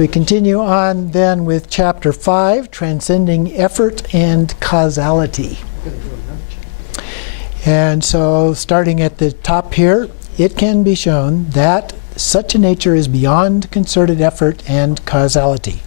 We continue on then with Chapter 5, Transcending Effort and Causality. And so starting at the top here, it can be shown that such a nature is beyond concerted effort and causality.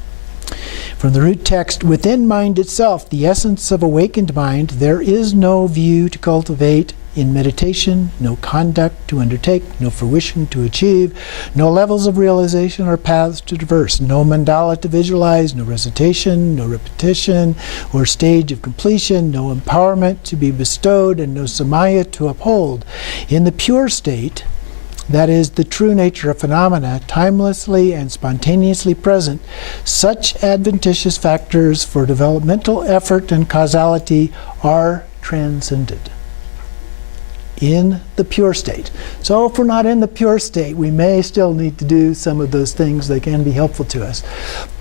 From the root text, within mind itself, the essence of awakened mind, there is no view to cultivate in meditation, no conduct to undertake, no fruition to achieve, no levels of realization or paths to traverse, no mandala to visualize, no recitation, no repetition or stage of completion, no empowerment to be bestowed, and no samaya to uphold. In the pure state, that is, the true nature of phenomena, timelessly and spontaneously present, such adventitious factors for developmental effort and causality are transcended. In the pure state. So if we're not in the pure state, we may still need to do some of those things that can be helpful to us.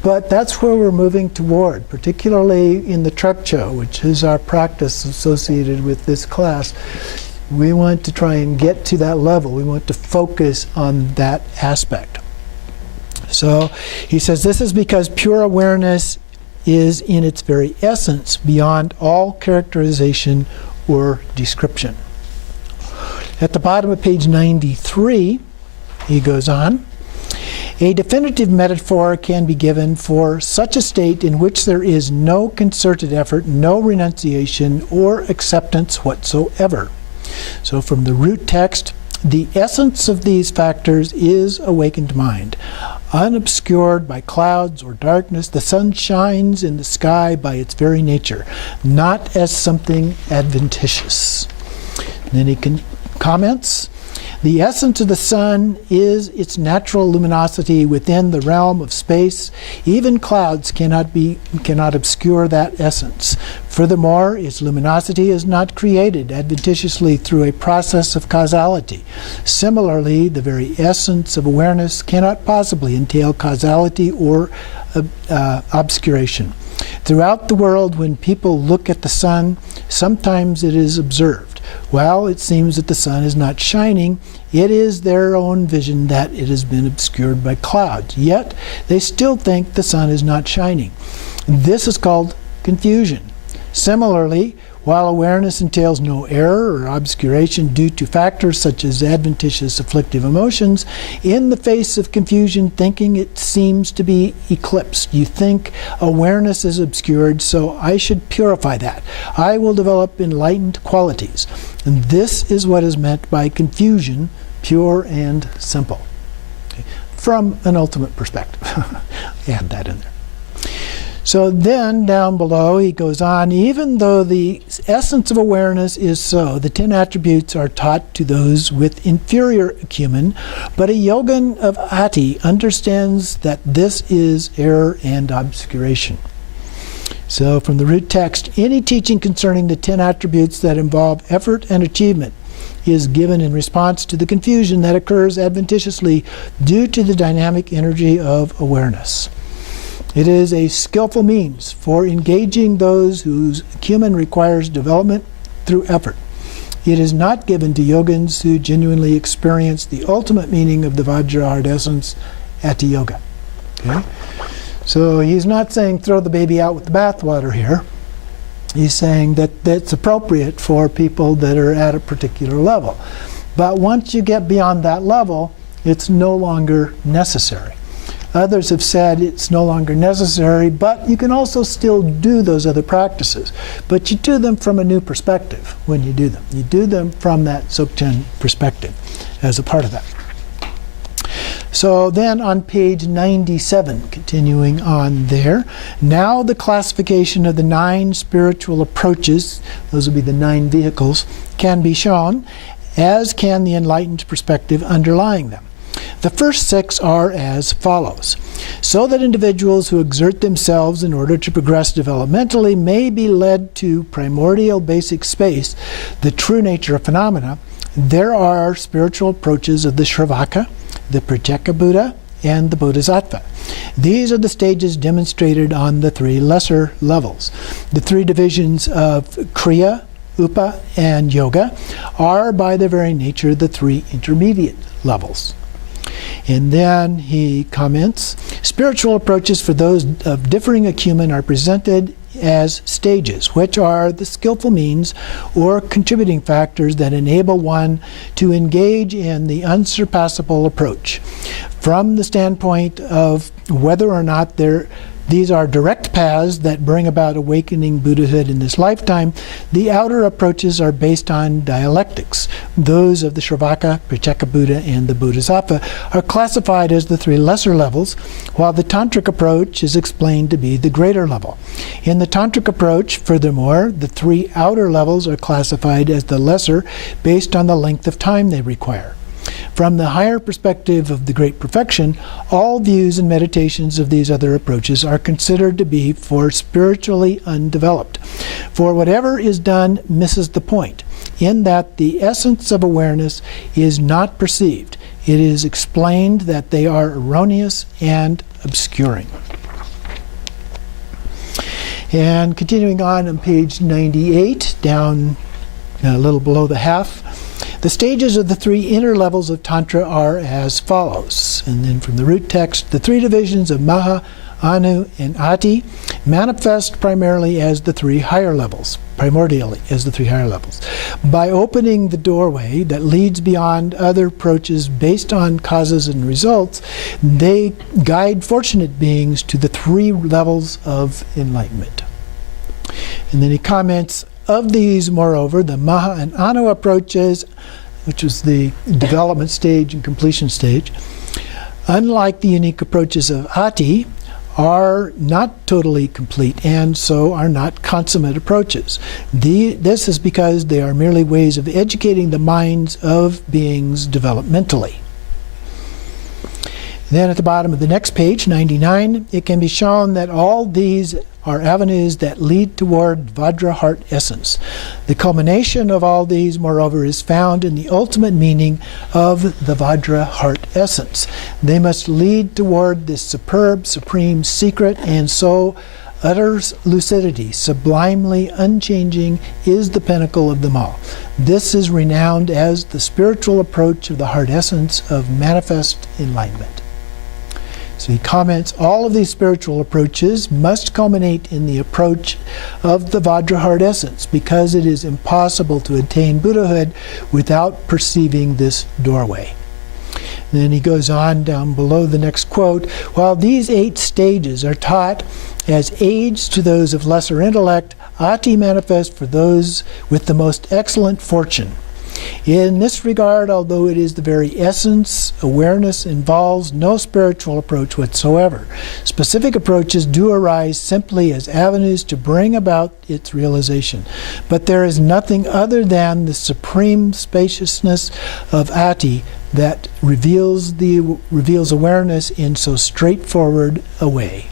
But that's where we're moving toward, particularly in the Trekcho, which is our practice associated with this class. We want to try and get to that level. We want to focus on that aspect. So he says this is because pure awareness is in its very essence beyond all characterization or description. At the bottom of page 93, he goes on, a definitive metaphor can be given for such a state in which there is no concerted effort, no renunciation, or acceptance whatsoever. So from the root text, the essence of these factors is awakened mind. Unobscured by clouds or darkness, the sun shines in the sky by its very nature, not as something adventitious. And then he comments, the essence of the sun is its natural luminosity within the realm of space. Even clouds cannot obscure that essence. Furthermore, its luminosity is not created adventitiously through a process of causality. Similarly, the very essence of awareness cannot possibly entail causality or obscuration. Throughout the world, when people look at the sun, sometimes it is observed. Well, it seems that the sun is not shining. It is their own vision that it has been obscured by clouds. Yet, they still think the sun is not shining. This is called confusion. Similarly, while awareness entails no error or obscuration due to factors such as adventitious afflictive emotions, in the face of confusion, thinking it seems to be eclipsed. You think awareness is obscured, so I should purify that. I will develop enlightened qualities. And this is what is meant by confusion, pure and simple. Okay. From an ultimate perspective. Add that in there. So then, down below, he goes on, even though the essence of awareness is so, the 10 attributes are taught to those with inferior acumen, but a yogin of Ati understands that this is error and obscuration. So from the root text, any teaching concerning the 10 attributes that involve effort and achievement is given in response to the confusion that occurs adventitiously due to the dynamic energy of awareness. It is a skillful means for engaging those whose acumen requires development through effort. It is not given to yogins who genuinely experience the ultimate meaning of the Vajrahara essence at yoga. Okay? So he's not saying throw the baby out with the bathwater here. He's saying that that's appropriate for people that are at a particular level. But once you get beyond that level, it's no longer necessary. Others have said it's no longer necessary, but you can also still do those other practices. But you do them from a new perspective when you do them. You do them from that Dzogchen perspective as a part of that. So then on page 97, continuing on there, now the classification of the 9 spiritual approaches, those would be the 9 vehicles, can be shown, as can the enlightened perspective underlying them. The first 6 are as follows. So that individuals who exert themselves in order to progress developmentally may be led to primordial basic space, the true nature of phenomena, there are spiritual approaches of the Shravaka, the Pratyeka Buddha, and the Bodhisattva. These are the stages demonstrated on the 3 lesser levels. The 3 divisions of Kriya, Upa, and Yoga are by their very nature the 3 intermediate levels. And then he comments, spiritual approaches for those of differing acumen are presented as stages, which are the skillful means or contributing factors that enable one to engage in the unsurpassable approach. From the standpoint of whether or not these are direct paths that bring about awakening Buddhahood in this lifetime, the outer approaches are based on dialectics. Those of the Shravaka, Pratyeka Buddha, and the Bodhisattva are classified as the three lesser levels, while the Tantric approach is explained to be the greater level. In the Tantric approach, furthermore, the three outer levels are classified as the lesser based on the length of time they require. From the higher perspective of the Great Perfection, all views and meditations of these other approaches are considered to be for spiritually undeveloped. For whatever is done misses the point, in that the essence of awareness is not perceived. It is explained that they are erroneous and obscuring. And continuing on page 98, down a little below the half, the stages of the three inner levels of Tantra are as follows. And then from the root text, the three divisions of Maha, Anu, and Ati manifest primarily as the three higher levels, primordially as the three higher levels. By opening the doorway that leads beyond other approaches based on causes and results, they guide fortunate beings to the three levels of enlightenment. And then he comments, of these, moreover, the Maha and Anu approaches, which is the development stage and completion stage, unlike the unique approaches of Ati, are not totally complete and so are not consummate approaches. This is because they are merely ways of educating the minds of beings developmentally. Then at the bottom of the next page, 99, it can be shown that all these are avenues that lead toward Vajra heart essence. The culmination of all these, moreover, is found in the ultimate meaning of the Vajra heart essence. They must lead toward this superb, supreme secret, and so utter lucidity, sublimely unchanging, is the pinnacle of them all. This is renowned as the spiritual approach of the heart essence of manifest enlightenment. So he comments, all of these spiritual approaches must culminate in the approach of the Vajra heart essence, because it is impossible to attain Buddhahood without perceiving this doorway. And then he goes on down below the next quote, while these 8 stages are taught as aids to those of lesser intellect, Ati manifest for those with the most excellent fortune. In this regard, although it is the very essence, awareness involves no spiritual approach whatsoever. Specific approaches do arise simply as avenues to bring about its realization. But there is nothing other than the supreme spaciousness of Ati that reveals awareness in so straightforward a way.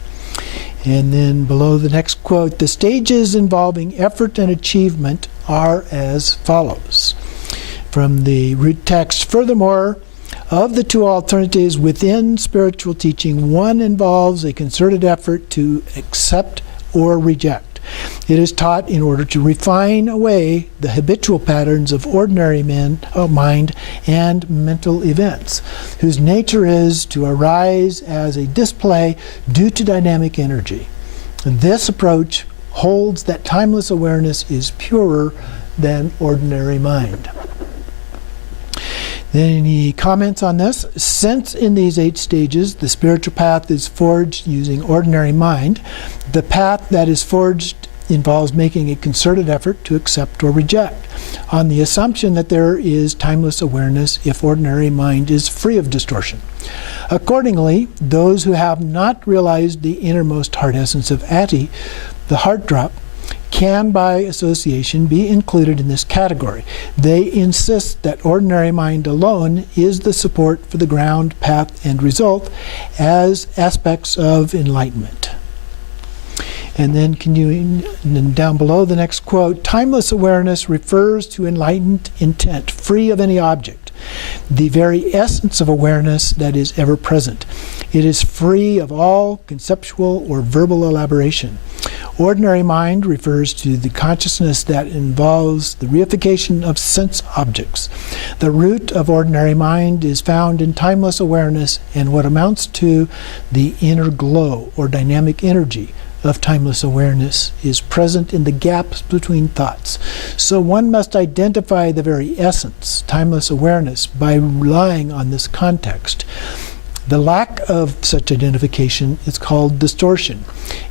And then below the next quote, the stages involving effort and achievement are as follows. From the root text, furthermore, of the 2 alternatives within spiritual teaching, one involves a concerted effort to accept or reject. It is taught in order to refine away the habitual patterns of ordinary mind and mental events, whose nature is to arise as a display due to dynamic energy. This approach holds that timeless awareness is purer than ordinary mind. Then he comments on this. Since in these 8 stages the spiritual path is forged using ordinary mind, the path that is forged involves making a concerted effort to accept or reject, on the assumption that there is timeless awareness if ordinary mind is free of distortion. Accordingly, those who have not realized the innermost heart essence of Ati, the heart drop, can by association be included in this category. They insist that ordinary mind alone is the support for the ground, path, and result as aspects of enlightenment. And then continuing down below the next quote, timeless awareness refers to enlightened intent, free of any object, the very essence of awareness that is ever present. It is free of all conceptual or verbal elaboration. Ordinary mind refers to the consciousness that involves the reification of sense objects. The root of ordinary mind is found in timeless awareness and what amounts to the inner glow or dynamic energy of timeless awareness is present in the gaps between thoughts. So one must identify the very essence, timeless awareness, by relying on this context. The lack of such identification is called distortion.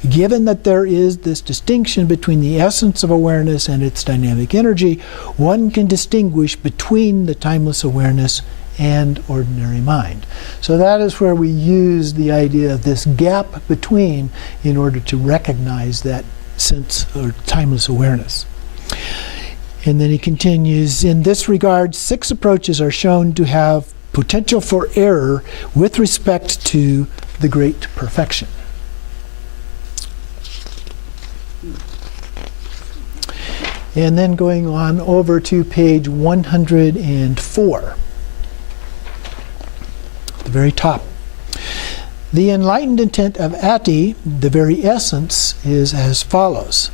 Given that there is this distinction between the essence of awareness and its dynamic energy, one can distinguish between the timeless awareness and ordinary mind. So that is where we use the idea of this gap between in order to recognize that sense or timeless awareness. And then he continues, in this regard, 6 approaches are shown to have potential for error with respect to the great perfection. And then going on over to page 104. The very top. The enlightened intent of Ati, the very essence, is as follows.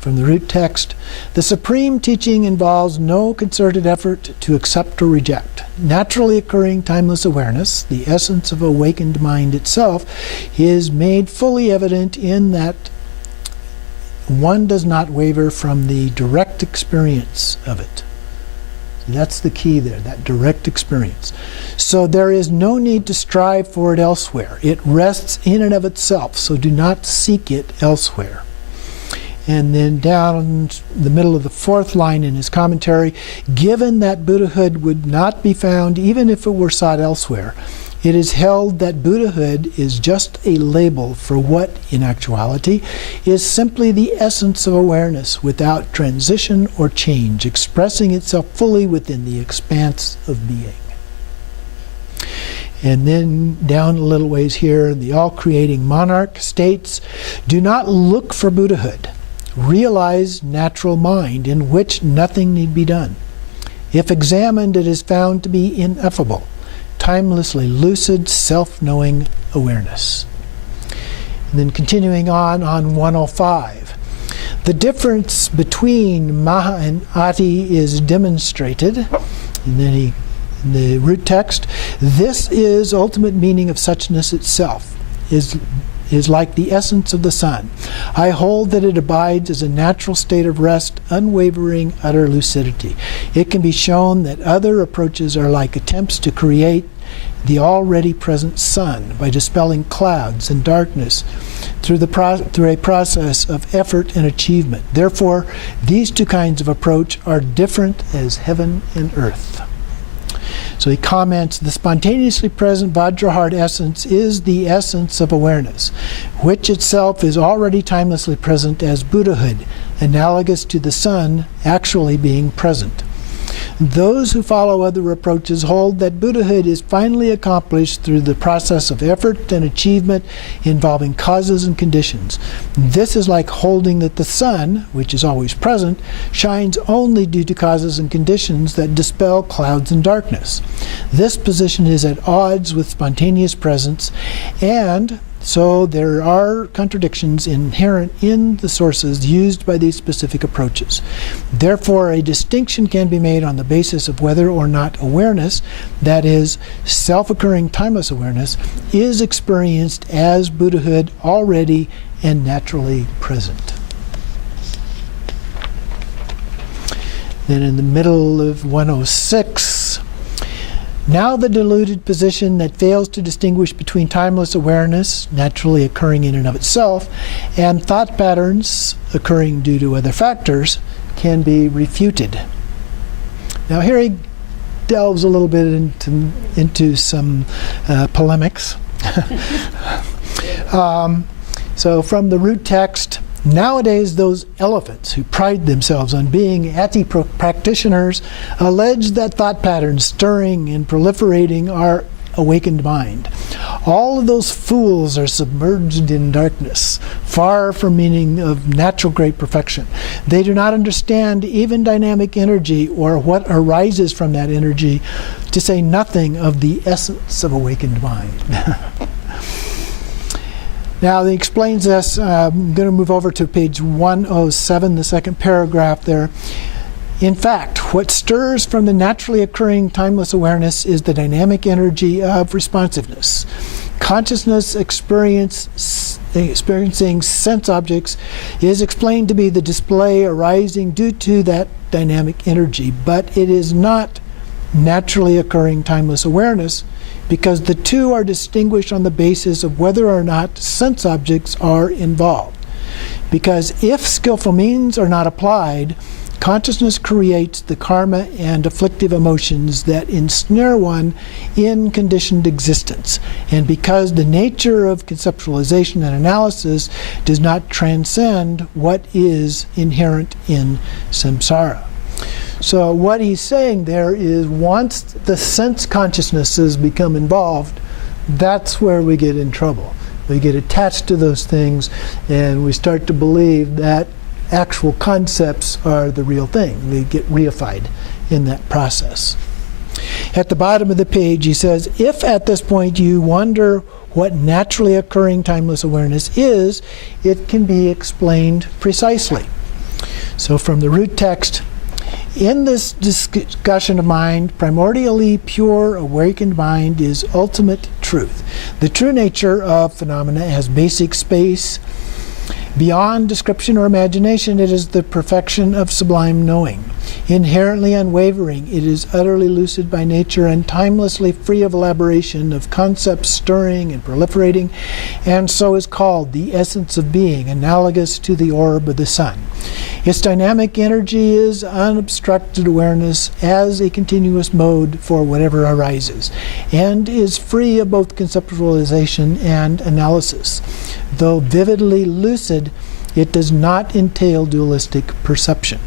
From the root text, the supreme teaching involves no concerted effort to accept or reject. Naturally occurring timeless awareness, the essence of awakened mind itself, is made fully evident in that one does not waver from the direct experience of it. That's the key there, that direct experience. So there is no need to strive for it elsewhere. It rests in and of itself, so do not seek it elsewhere. And then down the middle of the 4th line in his commentary, given that Buddhahood would not be found even if it were sought elsewhere, it is held that Buddhahood is just a label for what, in actuality, is simply the essence of awareness without transition or change, expressing itself fully within the expanse of being. And then down a little ways here, the all-creating monarch states, do not look for Buddhahood. Realize natural mind in which nothing need be done. If examined, it is found to be ineffable, timelessly lucid, self-knowing awareness. And then continuing on 105. The difference between Maha and Ati is demonstrated. And then in the root text, this is ultimate meaning of suchness itself, is like the essence of the sun. I hold that it abides as a natural state of rest, unwavering, utter lucidity. It can be shown that other approaches are like attempts to create the already present sun by dispelling clouds and darkness through a process of effort and achievement. Therefore, these 2 kinds of approach are different as heaven and earth. So he comments, the spontaneously present Vajrahart essence is the essence of awareness, which itself is already timelessly present as Buddhahood, analogous to the sun actually being present. Those who follow other approaches hold that Buddhahood is finally accomplished through the process of effort and achievement involving causes and conditions. This is like holding that the sun, which is always present, shines only due to causes and conditions that dispel clouds and darkness. This position is at odds with spontaneous presence, and so there are contradictions inherent in the sources used by these specific approaches. Therefore, a distinction can be made on the basis of whether or not awareness, that is, self-occurring timeless awareness, is experienced as Buddhahood already and naturally present. Then in the middle of 106, now the deluded position that fails to distinguish between timeless awareness, naturally occurring in and of itself, and thought patterns occurring due to other factors can be refuted. Now here he delves a little bit into some polemics. So from the root text, nowadays those elephants who pride themselves on being Ati practitioners allege that thought patterns stirring and proliferating our awakened mind. All of those fools are submerged in darkness, far from meaning of natural great perfection. They do not understand even dynamic energy or what arises from that energy, to say nothing of the essence of awakened mind. Now he explains this. I'm going to move over to page 107, the second paragraph there. In fact, what stirs from the naturally occurring timeless awareness is the dynamic energy of responsiveness. Consciousness experiencing sense objects is explained to be the display arising due to that dynamic energy, but it is not naturally occurring timeless awareness, because the two are distinguished on the basis of whether or not sense objects are involved. Because if skillful means are not applied, consciousness creates the karma and afflictive emotions that ensnare one in conditioned existence. And because the nature of conceptualization and analysis does not transcend what is inherent in samsara. So what he's saying there is, once the sense consciousnesses become involved, that's where we get in trouble. We get attached to those things and we start to believe that actual concepts are the real thing. They get reified in that process. At the bottom of the page he says, if at this point you wonder what naturally occurring timeless awareness is, it can be explained precisely. So from the root text, in this discussion of mind, primordially pure awakened mind is ultimate truth. The true nature of phenomena has basic space. Beyond description or imagination, it is the perfection of sublime knowing. Inherently unwavering, it is utterly lucid by nature and timelessly free of elaboration, of concepts stirring and proliferating, and so is called the essence of being, analogous to the orb of the sun. Its dynamic energy is unobstructed awareness as a continuous mode for whatever arises, and is free of both conceptualization and analysis. Though vividly lucid, it does not entail dualistic perception.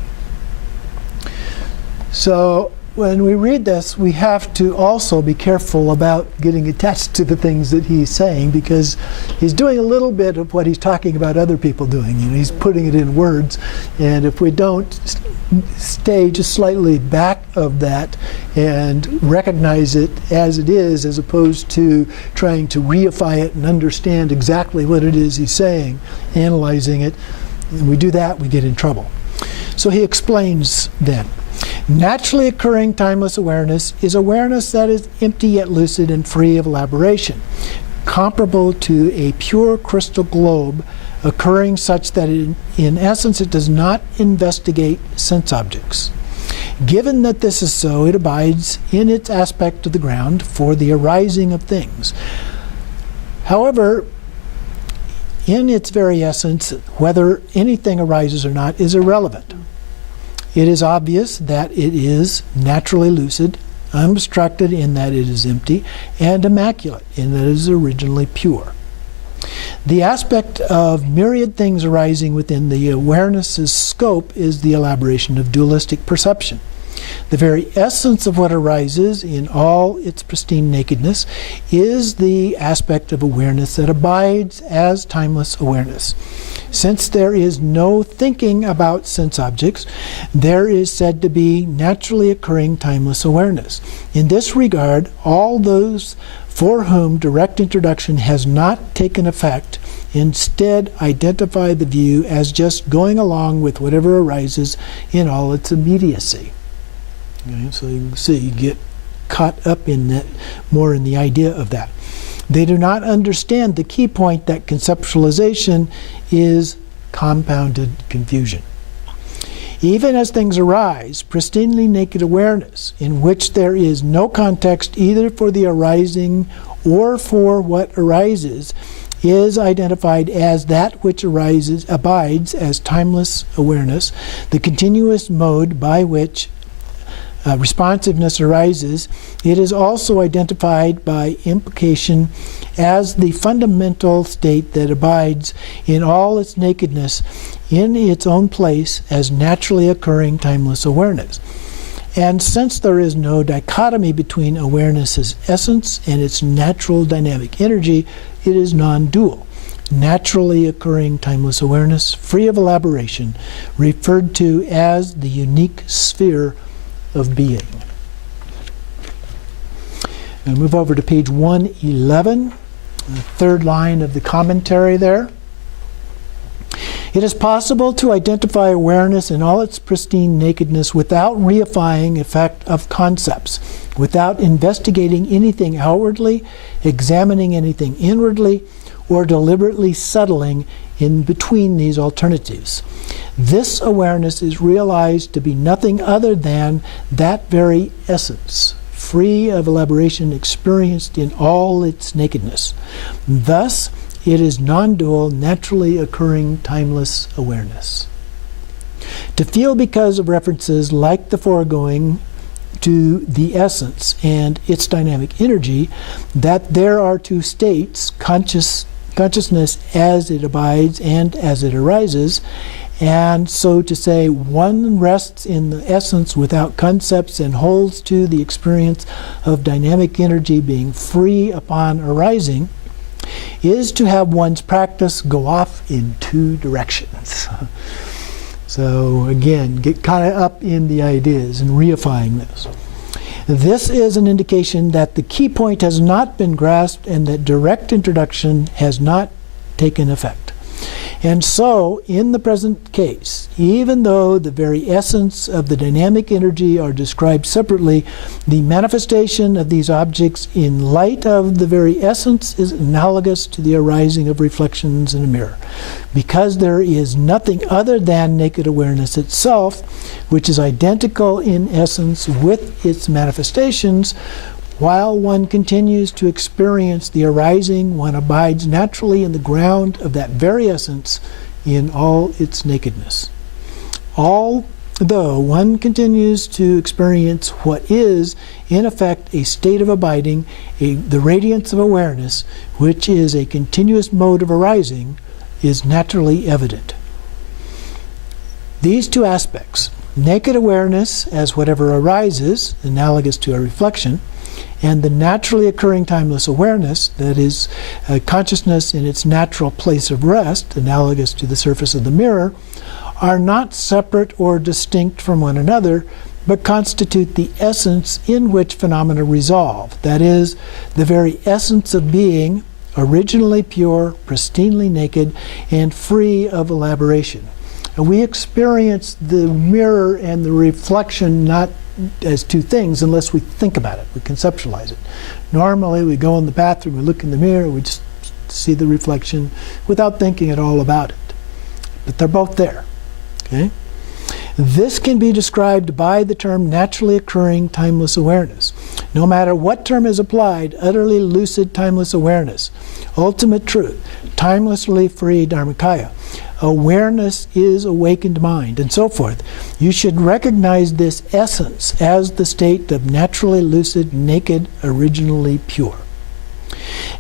So when we read this, we have to also be careful about getting attached to the things that he's saying, because he's doing a little bit of what he's talking about other people doing. You know, he's putting it in words, and if we don't stay just slightly back of that and recognize it as it is, as opposed to trying to reify it and understand exactly what it is he's saying, analyzing it, and we do that, we get in trouble. So he explains then. Naturally occurring timeless awareness is awareness that is empty yet lucid and free of elaboration, comparable to a pure crystal globe occurring such that in essence it does not investigate sense objects. Given that this is so, it abides in its aspect of the ground for the arising of things. However, in its very essence, whether anything arises or not is irrelevant. It is obvious that it is naturally lucid, unobstructed in that it is empty, and immaculate in that it is originally pure. The aspect of myriad things arising within the awareness's scope is the elaboration of dualistic perception. The very essence of what arises in all its pristine nakedness is the aspect of awareness that abides as timeless awareness. Since there is no thinking about sense objects, there is said to be naturally occurring timeless awareness. In this regard, all those for whom direct introduction has not taken effect instead identify the view as just going along with whatever arises in all its immediacy. Okay, so you can see, you get caught up in that, more in the idea of that. They do not understand the key point that conceptualization is compounded confusion. Even as things arise, pristinely naked awareness, in which there is no context either for the arising or for what arises, is identified as that which arises, abides as timeless awareness, the continuous mode by which responsiveness arises. It is also identified by implication as the fundamental state that abides in all its nakedness in its own place as naturally occurring timeless awareness. And since there is no dichotomy between awareness's essence and its natural dynamic energy, it is non-dual. Naturally occurring timeless awareness, free of elaboration, referred to as the unique sphere of being. Now move over to page 111. The third line of the commentary there. It is possible to identify awareness in all its pristine nakedness without reifying effect of concepts, without investigating anything outwardly, examining anything inwardly, or deliberately settling in between these alternatives. This awareness is realized to be nothing other than that very essence, free of elaboration, experienced in all its nakedness. Thus, it is non-dual, naturally occurring, timeless awareness. To feel because of references like the foregoing to the essence and its dynamic energy, that there are two states, consciousness as it abides and as it arises, and so to say one rests in the essence without concepts and holds to the experience of dynamic energy being free upon arising, is to have one's practice go off in two directions. So again, get kind of up in the ideas and reifying this. This is an indication that the key point has not been grasped and that direct introduction has not taken effect. And so, in the present case, even though the very essence of the dynamic energy are described separately, the manifestation of these objects in light of the very essence is analogous to the arising of reflections in a mirror. Because there is nothing other than naked awareness itself, which is identical in essence with its manifestations, while one continues to experience the arising, one abides naturally in the ground of that very essence in all its nakedness. Although one continues to experience what is, in effect, a state of abiding, the radiance of awareness, which is a continuous mode of arising, is naturally evident. These two aspects, naked awareness as whatever arises, analogous to a reflection, and the naturally occurring timeless awareness, that is, consciousness in its natural place of rest, analogous to the surface of the mirror, are not separate or distinct from one another, but constitute the essence in which phenomena resolve, that is, the very essence of being, originally pure, pristinely naked, and free of elaboration. And we experience the mirror and the reflection not as two things unless we think about it, we conceptualize it. Normally we go in the bathroom, we look in the mirror, we just see the reflection without thinking at all about it. But they're both there. Okay? This can be described by the term naturally occurring timeless awareness. No matter what term is applied, utterly lucid timeless awareness, ultimate truth, timelessly free dharmakaya, awareness is awakened mind, and so forth. You should recognize this essence as the state of naturally lucid, naked, originally pure.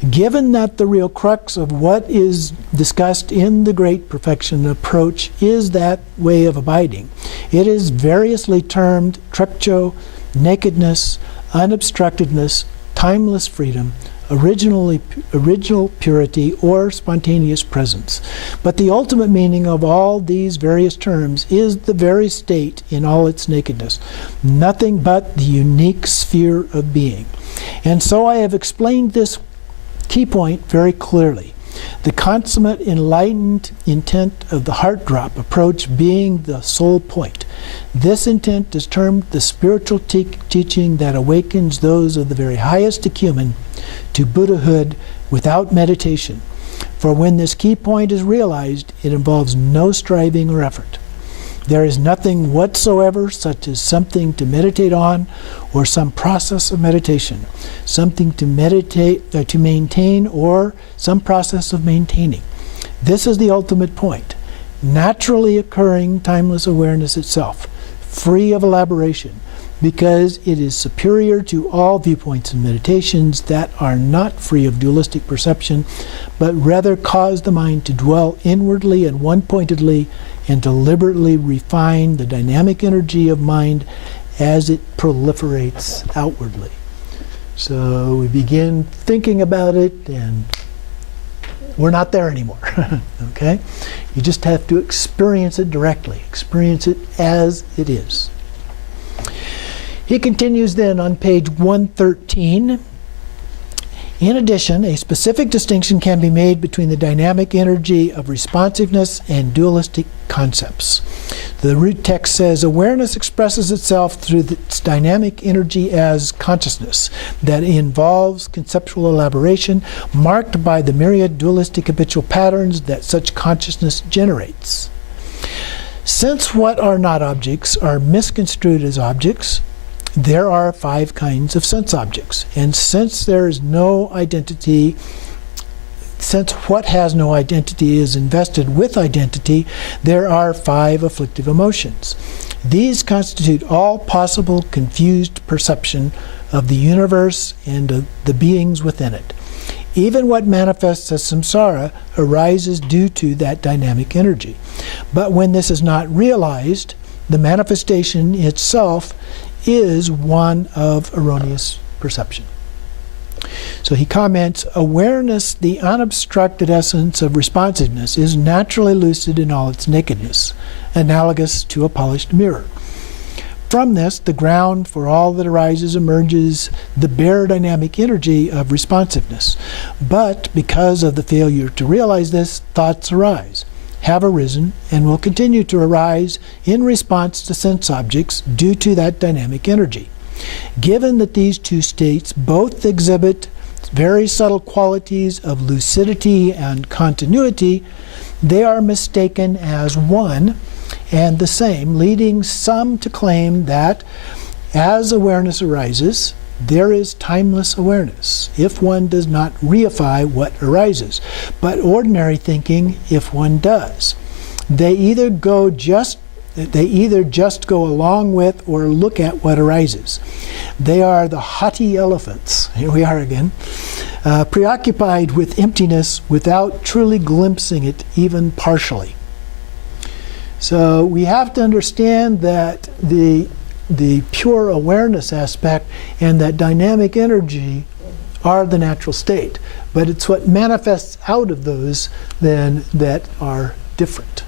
Given that the real crux of what is discussed in the Great Perfection approach is that way of abiding, it is variously termed Trekcho, nakedness, unobstructedness, timeless freedom, original purity, or spontaneous presence. But the ultimate meaning of all these various terms is the very state in all its nakedness, nothing but the unique sphere of being. And so I have explained this key point very clearly. The consummate enlightened intent of the heart drop approach being the sole point. This intent is termed the spiritual teaching that awakens those of the very highest acumen to Buddhahood without meditation. For when this key point is realized, it involves no striving or effort. There is nothing whatsoever, such as something to meditate on or some process of meditation, something to maintain, or some process of maintaining. This is the ultimate point. Naturally occurring timeless awareness itself, free of elaboration, because it is superior to all viewpoints and meditations that are not free of dualistic perception, but rather cause the mind to dwell inwardly and one-pointedly and deliberately refine the dynamic energy of mind as it proliferates outwardly. So we begin thinking about it and we're not there anymore. Okay? You just have to experience it directly, experience it as it is. He continues then on page 113. In addition, a specific distinction can be made between the dynamic energy of responsiveness and dualistic concepts. The root text says, awareness expresses itself through its dynamic energy as consciousness that involves conceptual elaboration marked by the myriad dualistic habitual patterns that such consciousness generates. Since what are not objects are misconstrued as objects, there are 5 kinds of sense objects. And since there is no identity, since what has no identity is invested with identity, there are 5 afflictive emotions. These constitute all possible confused perception of the universe and of the beings within it. Even what manifests as samsara arises due to that dynamic energy. But when this is not realized, the manifestation itself is one of erroneous perception. So he comments, awareness, the unobstructed essence of responsiveness, is naturally lucid in all its nakedness, analogous to a polished mirror. From this, the ground for all that arises emerges the bare dynamic energy of responsiveness. But because of the failure to realize this, thoughts arise, have arisen, and will continue to arise in response to sense objects due to that dynamic energy. Given that these two states both exhibit very subtle qualities of lucidity and continuity, they are mistaken as one and the same, leading some to claim that as awareness arises, there is timeless awareness, if one does not reify what arises, but ordinary thinking, if one does. They either just go along with or look at what arises. They are the haughty elephants, here we are again, preoccupied with emptiness without truly glimpsing it even partially. So we have to understand that the pure awareness aspect and that dynamic energy are the natural state. But it's what manifests out of those then that are different.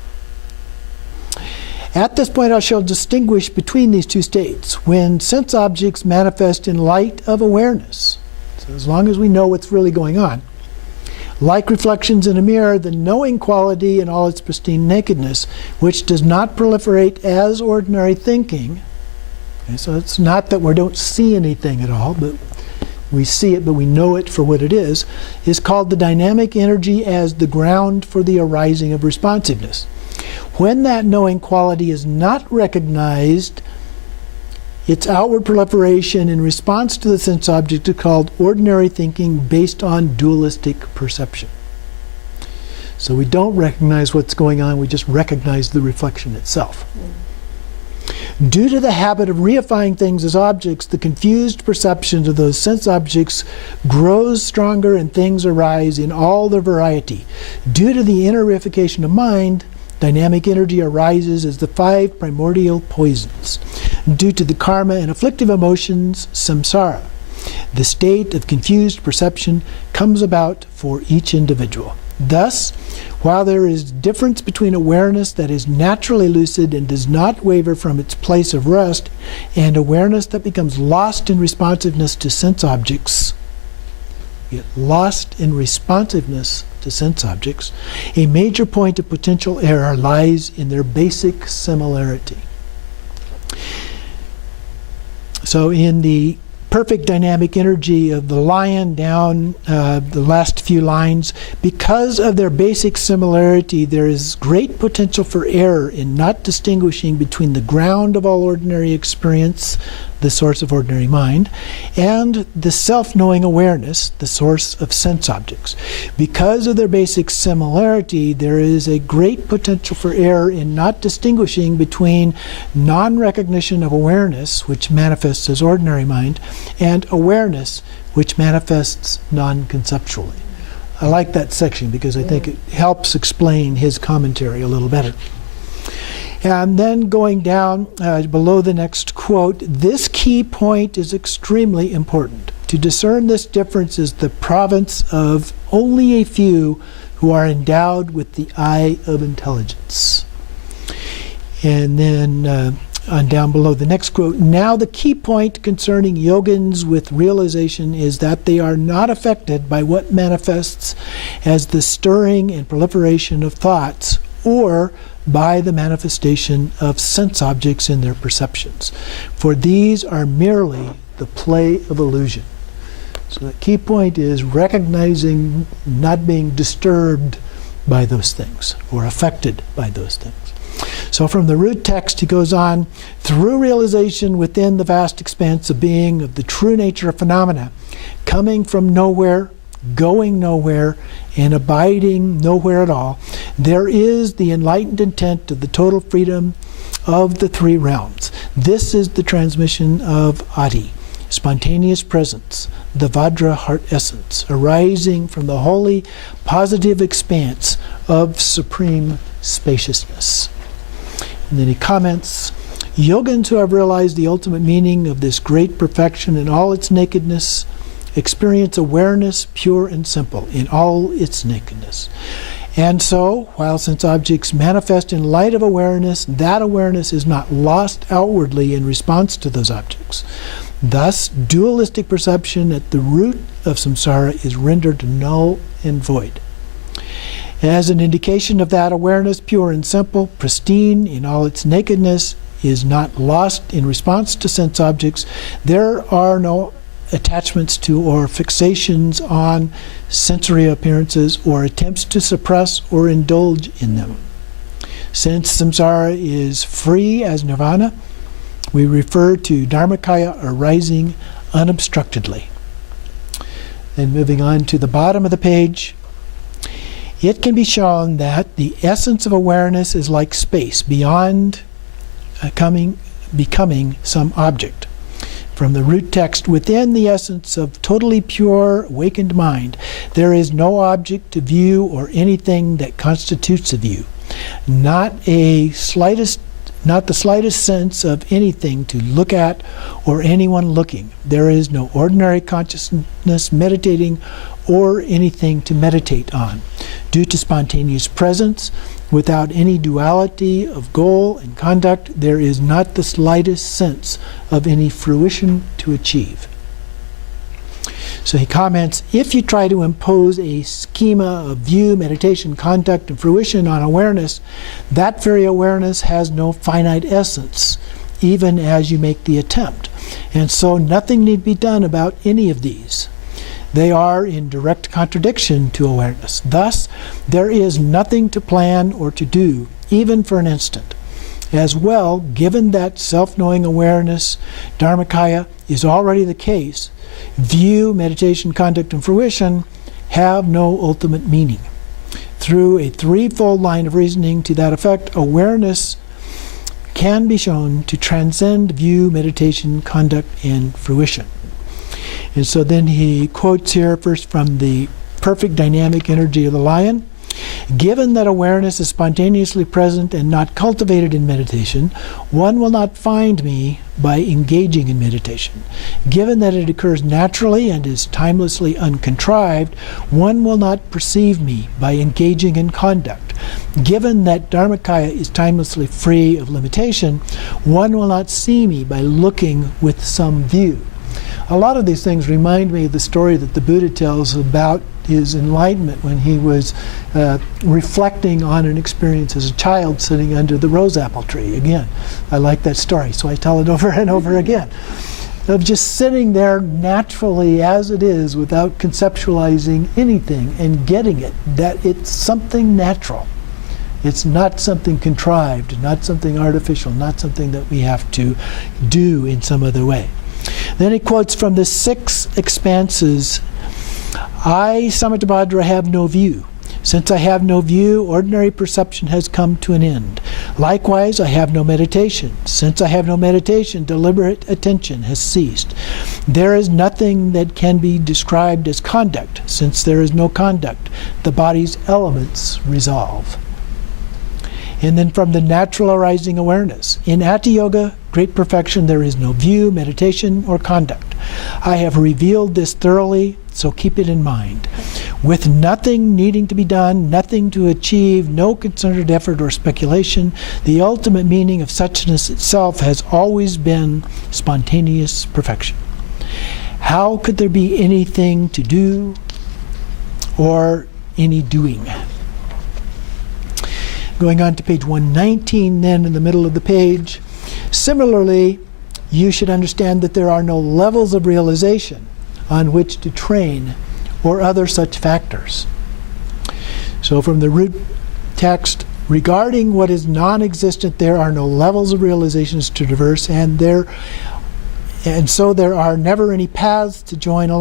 At this point, I shall distinguish between these two states. When sense objects manifest in light of awareness, so as long as we know what's really going on, like reflections in a mirror, the knowing quality in all its pristine nakedness, which does not proliferate as ordinary thinking. Okay, so it's not that we don't see anything at all, but we see it, but we know it for what it is called the dynamic energy as the ground for the arising of responsiveness. When that knowing quality is not recognized, its outward proliferation in response to the sense object is called ordinary thinking based on dualistic perception. So we don't recognize what's going on, we just recognize the reflection itself. Due to the habit of reifying things as objects, the confused perception of those sense objects grows stronger and things arise in all their variety. Due to the inner reification of mind, dynamic energy arises as the 5 primordial poisons. Due to the karma and afflictive emotions, samsara, the state of confused perception comes about for each individual. Thus, while there is difference between awareness that is naturally lucid and does not waver from its place of rest, and awareness that becomes lost in responsiveness to sense objects, a major point of potential error lies in their basic similarity. So in the perfect dynamic energy of the lion down the last few lines, because of their basic similarity, there is great potential for error in not distinguishing between the ground of all ordinary experience, the source of ordinary mind, and the self-knowing awareness, the source of sense objects. Because of their basic similarity, there is a great potential for error in not distinguishing between non-recognition of awareness, which manifests as ordinary mind, and awareness, which manifests non-conceptually. I like that section because I think it helps explain his commentary a little better. And then going down below the next quote, this key point is extremely important. To discern this difference is the province of only a few who are endowed with the eye of intelligence. And then on down below the next quote, now the key point concerning yogins with realization is that they are not affected by what manifests as the stirring and proliferation of thoughts or by the manifestation of sense objects in their perceptions, for these are merely the play of illusion. So the key point is recognizing not being disturbed by those things or affected by those things. So from the root text, he goes on, through realization within the vast expanse of being of the true nature of phenomena, coming from nowhere, going nowhere, and abiding nowhere at all, there is the enlightened intent of the total freedom of the three realms. This is the transmission of Adi, spontaneous presence, the Vajra heart essence, arising from the holy, positive expanse of supreme spaciousness. And then he comments, yogins who have realized the ultimate meaning of this great perfection in all its nakedness experience awareness pure and simple in all its nakedness. And so, while sense objects manifest in light of awareness, that awareness is not lost outwardly in response to those objects. Thus, dualistic perception at the root of samsara is rendered null and void. As an indication of that awareness, pure and simple, pristine in all its nakedness, is not lost in response to sense objects, there are no attachments to or fixations on sensory appearances or attempts to suppress or indulge in them. Since samsara is free as nirvana, we refer to dharmakaya arising unobstructedly. Then moving on to the bottom of the page, it can be shown that the essence of awareness is like space beyond becoming some object. From the root text, within the essence of totally pure, awakened mind, there is no object to view or anything that constitutes a view. Not the slightest sense of anything to look at or anyone looking. There is no ordinary consciousness meditating or anything to meditate on. Due to spontaneous presence, without any duality of goal and conduct, there is not the slightest sense of any fruition to achieve. So he comments, if you try to impose a schema of view, meditation, conduct, and fruition on awareness, that very awareness has no finite essence, even as you make the attempt. And so nothing need be done about any of these. They are in direct contradiction to awareness. Thus, there is nothing to plan or to do, even for an instant. As well, given that self-knowing awareness, dharmakaya, is already the case, view, meditation, conduct, and fruition have no ultimate meaning. Through a threefold line of reasoning to that effect, awareness can be shown to transcend view, meditation, conduct, and fruition. And so then he quotes here first from the perfect dynamic energy of the lion. Given that awareness is spontaneously present and not cultivated in meditation, one will not find me by engaging in meditation. Given that it occurs naturally and is timelessly uncontrived, one will not perceive me by engaging in conduct. Given that dharmakaya is timelessly free of limitation, one will not see me by looking with some view. A lot of these things remind me of the story that the Buddha tells about his enlightenment when he was reflecting on an experience as a child sitting under the rose apple tree. Again, I like that story, so I tell it over and over again. Of just sitting there naturally as it is without conceptualizing anything and getting it, that it's something natural. It's not something contrived, not something artificial, not something that we have to do in some other way. Then he quotes from the 6 expanses, I, Samattabhadra, have no view. Since I have no view, ordinary perception has come to an end. Likewise, I have no meditation. Since I have no meditation, deliberate attention has ceased. There is nothing that can be described as conduct. Since there is no conduct, the body's elements resolve. And then from the natural arising awareness. In Hatha Yoga, great perfection, there is no view, meditation, or conduct. I have revealed this thoroughly, so keep it in mind. With nothing needing to be done, nothing to achieve, no concerted effort or speculation, the ultimate meaning of suchness itself has always been spontaneous perfection. How could there be anything to do or any doing? Going on to page 119 then, in the middle of the page. Similarly, you should understand that there are no levels of realization on which to train or other such factors. So from the root text, regarding what is non-existent, there are no levels of realizations to traverse, and so there are never any paths to journey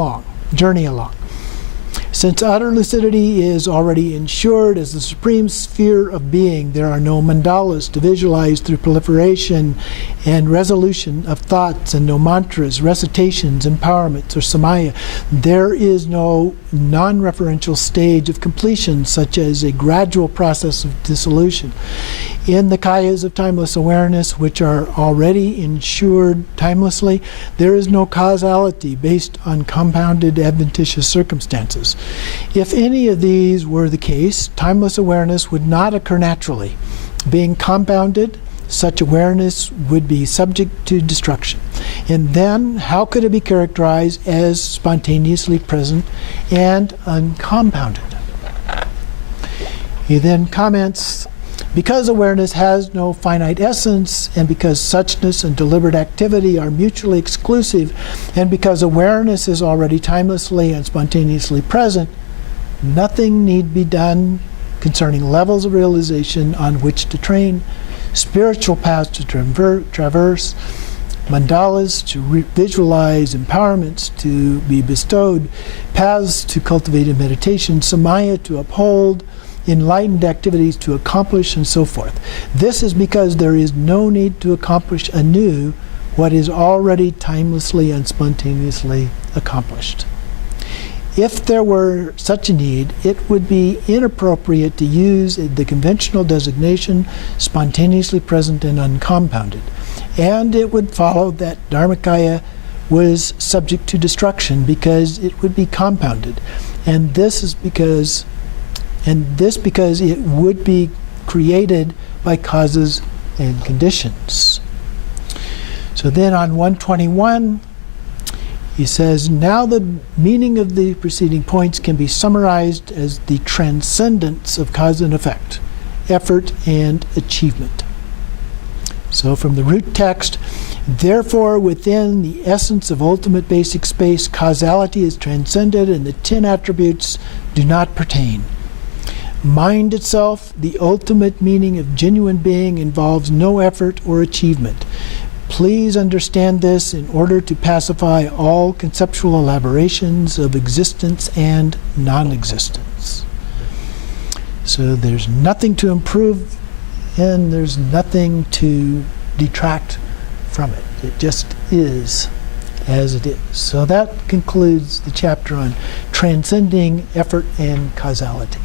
along. Since utter lucidity is already ensured as the supreme sphere of being, there are no mandalas to visualize through proliferation and resolution of thoughts, and no mantras, recitations, empowerments, or samaya. There is no non-referential stage of completion, such as a gradual process of dissolution. In the kayas of timeless awareness, which are already ensured timelessly, there is no causality based on compounded adventitious circumstances. If any of these were the case, timeless awareness would not occur naturally. Being compounded, such awareness would be subject to destruction. And then, how could it be characterized as spontaneously present and uncompounded? He then comments, because awareness has no finite essence, and because suchness and deliberate activity are mutually exclusive, and because awareness is already timelessly and spontaneously present, nothing need be done concerning levels of realization on which to train, spiritual paths to traverse, mandalas to visualize, empowerments to be bestowed, paths to cultivate in meditation, samaya to uphold, enlightened activities to accomplish, and so forth. This is because there is no need to accomplish anew what is already timelessly and spontaneously accomplished. If there were such a need, it would be inappropriate to use the conventional designation spontaneously present and uncompounded, and it would follow that Dharmakaya was subject to destruction because it would be compounded, and this because it would be created by causes and conditions. So then on 121, he says, now the meaning of the preceding points can be summarized as the transcendence of cause and effect, effort and achievement. So from the root text, therefore within the essence of ultimate basic space, causality is transcended and the 10 attributes do not pertain. Mind itself, the ultimate meaning of genuine being, involves no effort or achievement. Please understand this in order to pacify all conceptual elaborations of existence and non-existence. So there's nothing to improve and there's nothing to detract from it. It just is as it is. So that concludes the chapter on transcending effort and causality.